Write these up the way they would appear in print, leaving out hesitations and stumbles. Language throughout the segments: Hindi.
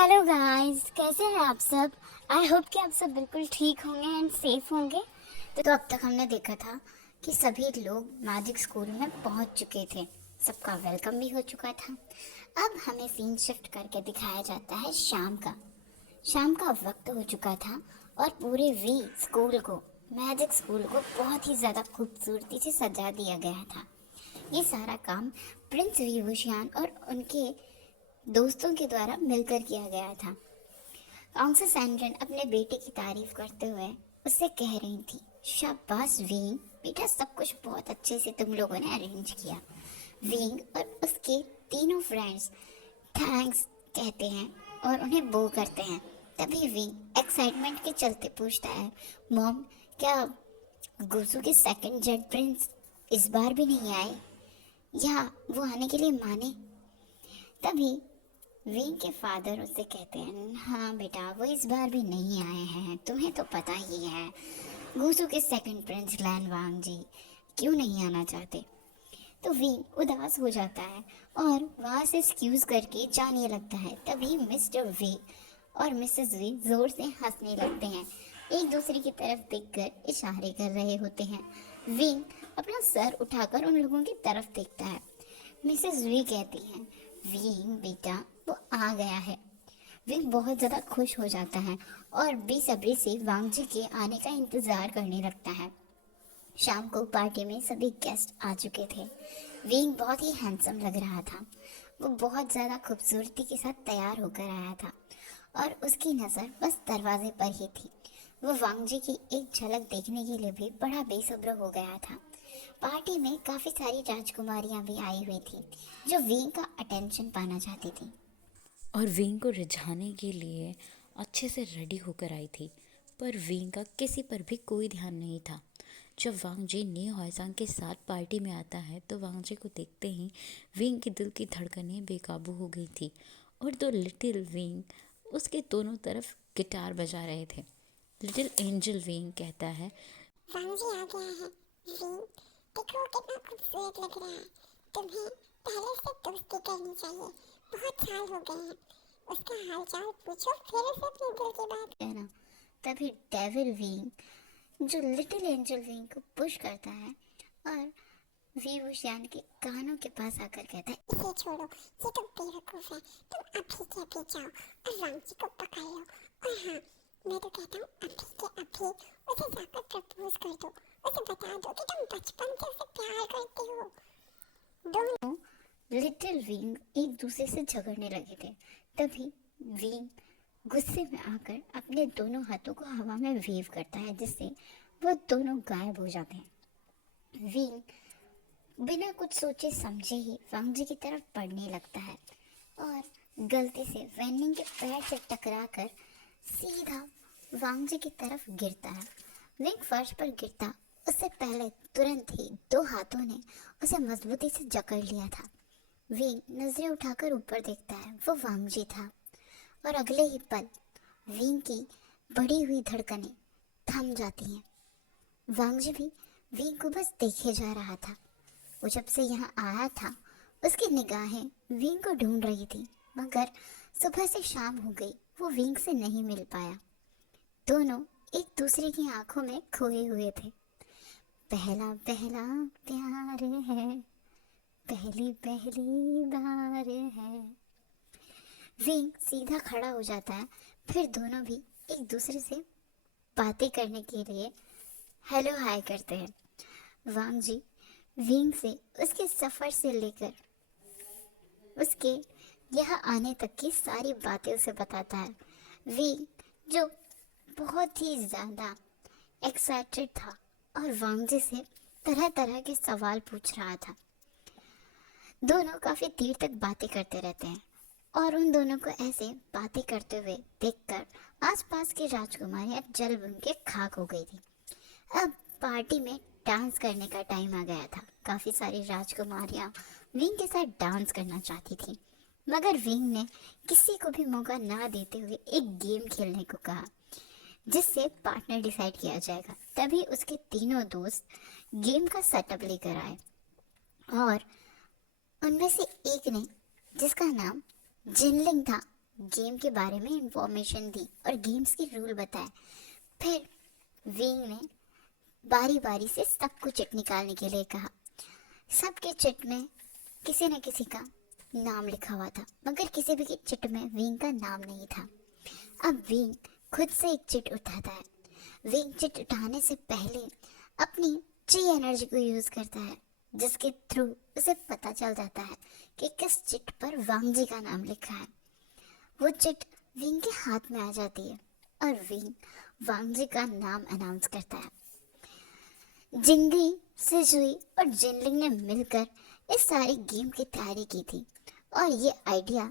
हेलो गाइस, कैसे हैं आप सब। आई होप कि आप सब बिल्कुल ठीक होंगे एंड सेफ होंगे। तो अब तक हमने देखा था कि सभी लोग मैजिक स्कूल में पहुंच चुके थे, सबका वेलकम भी हो चुका था। अब हमें सीन शिफ्ट करके दिखाया जाता है शाम का वक्त हो चुका था और पूरे वी स्कूल को, मैजिक स्कूल को बहुत ही ज़्यादा खूबसूरती से सजा दिया गया था। ये सारा काम प्रिंस विभूषण और उनके दोस्तों के द्वारा मिलकर किया गया था। काउंसिल सैंड्रन अपने बेटे की तारीफ करते हुए उससे कह रही थी, शाबाश वीन, बेटा सब कुछ बहुत अच्छे से तुम लोगों ने अरेंज किया। वीन और उसके तीनों फ्रेंड्स थैंक्स कहते हैं और उन्हें बो करते हैं। तभी वीन एक्साइटमेंट के चलते पूछता है, मॉम, क्या गुसु के सेकंड जेड प्रिंस इस बार भी नहीं आए या वो आने के लिए माने? तभी विंग के फादर उससे कहते हैं, हाँ बेटा, वो इस बार भी नहीं आए हैं, तुम्हें तो पता ही है गुसु के सेकंड प्रिंस लैन वांग जी क्यों नहीं आना चाहते। तो विंग उदास हो जाता है और वहाँ से एक्सक्यूज करके जाने लगता है। तभी मिस्टर वी और मिसेस वी जोर से हंसने लगते हैं, एक दूसरे की तरफ देखकर इशारे कर रहे होते हैं। विंग अपना सर उठाकर उन लोगों की तरफ देखता है। मिसेस वी कहती हैं, विंग बेटा, वो आ गया है। विंग बहुत ज़्यादा खुश हो जाता है और बेसब्री से वांग जी के आने का इंतज़ार करने लगता है। शाम को पार्टी में सभी गेस्ट आ चुके थे। विंग बहुत ही हैंडसम लग रहा था। वो बहुत ज़्यादा खूबसूरती के साथ तैयार होकर आया था और उसकी नज़र बस दरवाजे पर ही थी। वो वांग जी की एक झलक देखने के लिए भी बड़ा बेसब्र हो गया था। पार्टी में काफ़ी सारी राजकुमारियां भी आई हुई थी जो विंग का अटेंशन पाना चाहती थी और विंग को रिझाने के लिए अच्छे से रेडी होकर आई थी, पर विंग का किसी पर भी कोई ध्यान नहीं था। जब वांग जी नी हॉयसांग के साथ पार्टी में आता है तो वांग जी को देखते ही विंग के दिल की धड़कनें बेकाबू हो गई थी और दो लिटिल विंग उसके दोनों तरफ गिटार बजा रहे थे। लिटिल एंजल विंग कहता है, वांग जी आ गया है। विंग, देखो कितना खूबसूरत लग रहा है। तुम्हें पहले से दोस्ती करनी चाहिए, बहुत साल हो गए हैं। उसका हालचाल पूछो, फिर उसे अपने दिल की बात है ना। तभी डेविल विंग जो लिटिल एंजल विंग को पुश करता है और वीवुशियान के कानों के पास आकर कहता है, इसे छोड़ो, ये तो बेवकूफ़ है। तुम अभी के अभी जाओ और वांग जी को पकड़ लो। और हाँ, मैं तो कहता हूँ अभी के अभी उसे जाकर प्रपोज कर दो। उसे बता दो कि तुम बचपन से उसे प्यार करते हो। दोनों लिटिल विंग एक दूसरे से झगड़ने लगे थे। तभी विंग गुस्से में आकर अपने दोनों हाथों को हवा में वेव करता है, जिससे वो दोनों गायब हो जाते हैं। विंग बिना कुछ सोचे समझे ही वांग जी की तरफ बढ़ने लगता है और गलती से वेनिंग के पैर से टकराकर सीधा वांग जी की तरफ गिरता है। विंग फर्श पर गिरता उससे पहले तुरंत ही दो हाथों ने उसे मजबूती से जकड़ लिया था। विंग नजरें उठाकर ऊपर देखता है, वो वांग जी था और अगले ही पल विंग की बढ़ी हुई धड़कनें थम जाती हैं। वांग जी भी विंग को बस देखे जा रहा था। वो जब से यहाँ आया था उसकी निगाहें विंग को ढूंढ रही थी, मगर सुबह से शाम हो गई, वो विंग से नहीं मिल पाया। दोनों एक दूसरे की आंखों में खोए हुए थे। पहला पहला प्यार है, पहली पहली बार है। विंग सीधा खड़ा हो जाता है, फिर दोनों भी एक दूसरे से बातें करने के लिए हेलो हाय करते हैं। वांग जी विंग से उसके सफ़र से लेकर उसके यहाँ आने तक की सारी बातें उसे बताता है। विंग जो बहुत ही ज़्यादा एक्साइटेड था और वांग जी से तरह तरह के सवाल पूछ रहा था। दोनों काफ़ी देर तक बातें करते रहते हैं और उन दोनों को ऐसे बातें करते हुए देखकर आसपास की राजकुमारियां जल भून के खाक हो गई थी। अब पार्टी में डांस करने का टाइम आ गया था। काफ़ी सारी राजकुमारियां विंग के साथ डांस करना चाहती थी, मगर विंग ने किसी को भी मौका ना देते हुए एक गेम खेलने को कहा जिससे पार्टनर डिसाइड किया जाएगा। तभी उसके तीनों दोस्त गेम का सेटअप लेकर आए और उनमें से एक ने, जिसका नाम जिनलिंग था, गेम के बारे में इंफॉर्मेशन दी और गेम्स के रूल बताए। फिर विंग ने बारी बारी से सबको चिट निकालने के लिए कहा। सबके चिट में किसी न किसी का नाम लिखा हुआ था, मगर किसी भी की चिट में विंग का नाम नहीं था। अब विंग खुद से एक चिट उठाता है। विंग चिट उठाने से पहले अपनी ची एनर्जी को यूज करता है, जिसके थ्रू उसे पता चल जाता है कि किस चिट पर वांगजी का नाम लिखा है। वो चिट विंग के हाथ में आ जाती है और विंग वांगजी का नाम अनाउंस करता है। जिंगी, सिजुई और जिनलिंग ने मिलकर इस सारी गेम की तैयारी की थी और ये आइडिया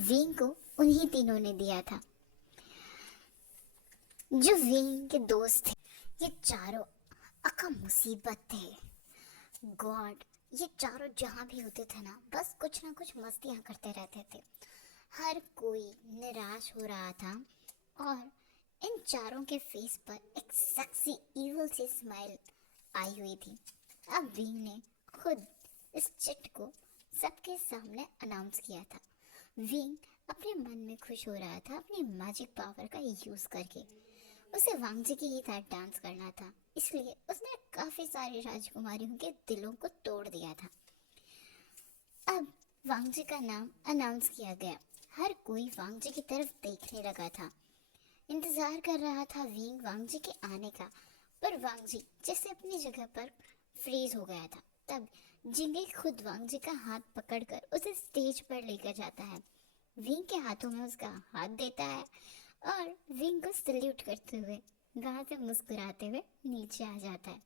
विंग को उन्हीं तीनों ने दिया था, जो विंग के दोस्त थे। ये चारों अका मुसीबत थे। गॉड, ये चारों जहाँ भी होते थे ना, बस कुछ ना कुछ मस्तियाँ करते रहते थे। हर कोई निराश हो रहा था और इन चारों के फेस पर एक सेक्सी इवल सी स्माइल आई हुई थी। अब विंग ने खुद इस चिट को सबके सामने अनाउंस किया था। विंग अपने मन में खुश हो रहा था अपनी मैजिक पावर का यूज करके। उसे वांगजी की ही तरह डांस करना था, इसलिए उसने काफी सारी राजकुमारियों के दिलों को तोड़ दिया था। अब वांगजी का नाम अनाउंस किया गया। हर कोई वांगजी की तरफ देखने लगा था। इंतजार कर रहा था विंग वांगजी के आने का, पर वांगजी जैसे अपनी जगह पर फ्रीज हो गया था। तब जिंगी खुद वांगजी का हाथ पकड़कर उसे स्टेज पर लेकर जाता है। विंग के हाथों में उसका हाथ देता है और विंग को सल्यूट करते हुए वहां से मुस्कुराते हुए नीचे आ जाता है।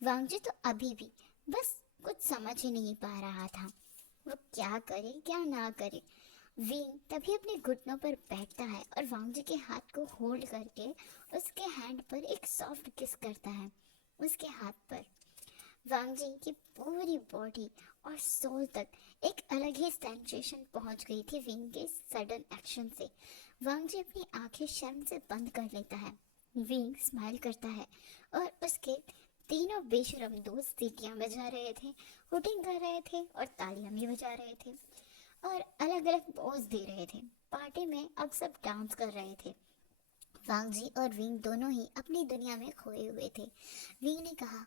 वांगजी तो अभी भी बस कुछ समझ ही नहीं पा रहा था, वो क्या करे क्या ना करे। विंग तभी अपने घुटनों पर बैठता है और वांगजी के हाथ को होल्ड करके उसके हैंड पर एक सॉफ्ट किस करता है। उसके हाथ पर वांगजी की पूरी बॉडी और सोल तक एक अलग ही सेंसेशन पहुंच गई थी विंग के सडन एक्शन से। वांगजी अपनी आंखें शर्म से बंद कर लेता है। विंग स्माइल करता है और उसके तीनों बेशरम दोस्त सीटियां बजा रहे थे, हुटिंग कर रहे थे और तालियां भी बजा रहे थे और अलग अलग पोज दे रहे थे। पार्टी में अब सब डांस कर रहे थे। वांगजी और विंग दोनों ही अपनी दुनिया में खोए हुए थे। विंग ने कहा,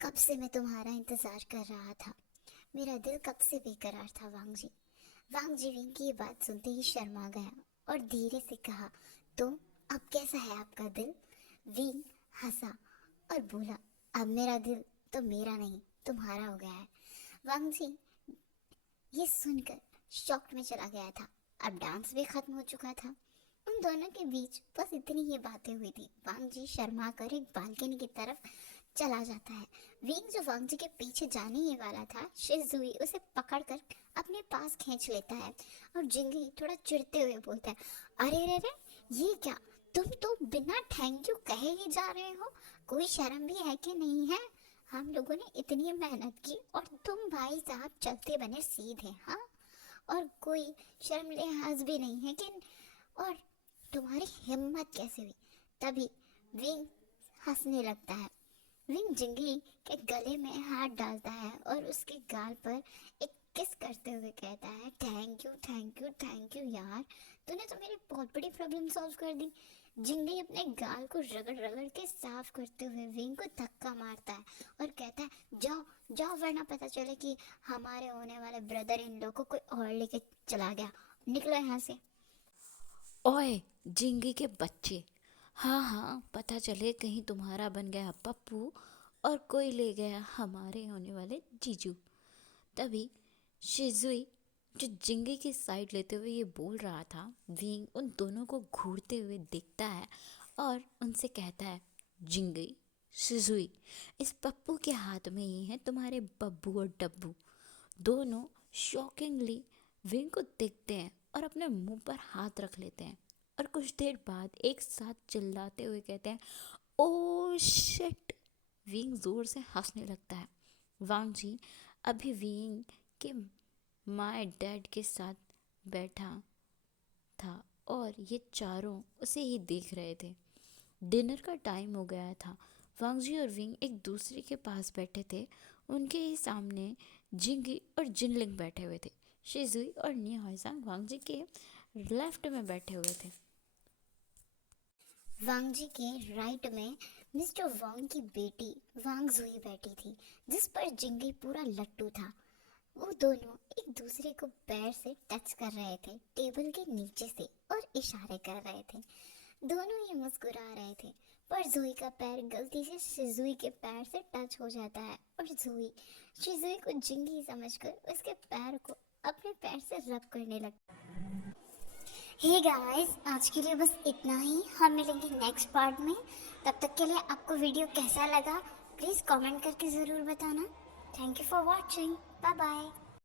कब से मैं तुम्हारा इंतजार कर रहा था। मेरा दिल कब से बेकरार था वांगजी। वांगजी विंग की ये बात सुनते ही शर्मा गया और धीरे से कहा, तो अब कैसा है आपका दिल? विंग हंसा और बोला, अब मेरा दिल तो मेरा नहीं तुम्हारा हो गया है। वांगजी ये सुनकर शॉक में चला गया था। अब डांस भी खत्म हो चुका था। उन दोनों के बीच बस इतनी ही बातें हुई थी। वांगजी शर्मा कर एक बालकनी की तरफ चला जाता है। विंग जो वांगजी के पीछे जाने ही वाला था, शिजुई उसे पकड़कर अपने पास खींच लेता है और जिंगी थोड़ा चिढ़ते हुए बोलता है, अरे रे रे, ये क्या, तुम तो बिना थैंक यू कहे ही जा रहे हो। कोई शर्म भी है कि नहीं है? हम लोगों ने इतनी मेहनत की और तुम भाई साहब चलते बने सीधे, हाँ? और कोई शर्म लिहाज भी नहीं है कि, और तुम्हारी हिम्मत कैसे हुई? तभी विंग हंसने लगता है। विंग जिंगली के गले में हाथ डालता है और उसके गाल पर एक किस करते हुए कहता है, thank you thank you thank you यार, तूने तो मेरी बहुत बड़ी प्रॉब्लम सॉल्व कर दी। जिंगली अपने गाल को रगड़ रगड़ के साफ करते हुए विंग को धक्का मारता है और कहता है, जाओ जाओ, वरना पता चले कि हमारे होने वाले ब्रदर इन लोग को कोई और लेके चला गया। निकलो यहाँ से। ओए जिंगी के बच्चे, हाँ हाँ, पता चले कहीं तुम्हारा बन गया पप्पू और कोई ले गया हमारे होने वाले जीजू। तभी शिजुई जो जिंगी की साइड लेते हुए ये बोल रहा था, विंग उन दोनों को घूरते हुए देखता है और उनसे कहता है, जिंगी, शिजुई, इस पप्पू के हाथ में ही है तुम्हारे बब्बू और डब्बू। दोनों शॉकिंगली विंग को देखते हैं और अपने मुंह पर हाथ रख लेते हैं और कुछ देर बाद एक साथ चिल्लाते हुए कहते हैं, ओ शिट। विंग जोर से हंसने लगता है। वांगजी अभी विंग के माय डैड के साथ बैठा था और ये चारों उसे ही देख रहे थे। डिनर का टाइम हो गया था। वांगजी और विंग एक दूसरे के पास बैठे थे। उनके ही सामने जिंगी और जिनलिंग बैठे हुए थे। शिजुई और निहाइसांग वांगजी के लेफ्ट में बैठे हुए थे। वांग जी के राइट में मिस्टर वांग की बेटी वांग जुई बैठी थी, जिस पर जिंगल पूरा लट्टू था। वो दोनों एक दूसरे को पैर से टच कर रहे थे, टेबल के नीचे से, और इशारे कर रहे थे। दोनों ही मुस्कुरा रहे थे, पर जुई का पैर गलती से शिजुई के पैर से टच हो जाता है और शिजुई को जिंगी समझकर उसके पैर को अपने पैर से रब करने लगता है। हे गाइस, आज के लिए बस इतना ही। हम मिलेंगे नेक्स्ट पार्ट में। तब तक के लिए आपको वीडियो कैसा लगा प्लीज़ कमेंट करके ज़रूर बताना। Thank you for watching. Bye bye.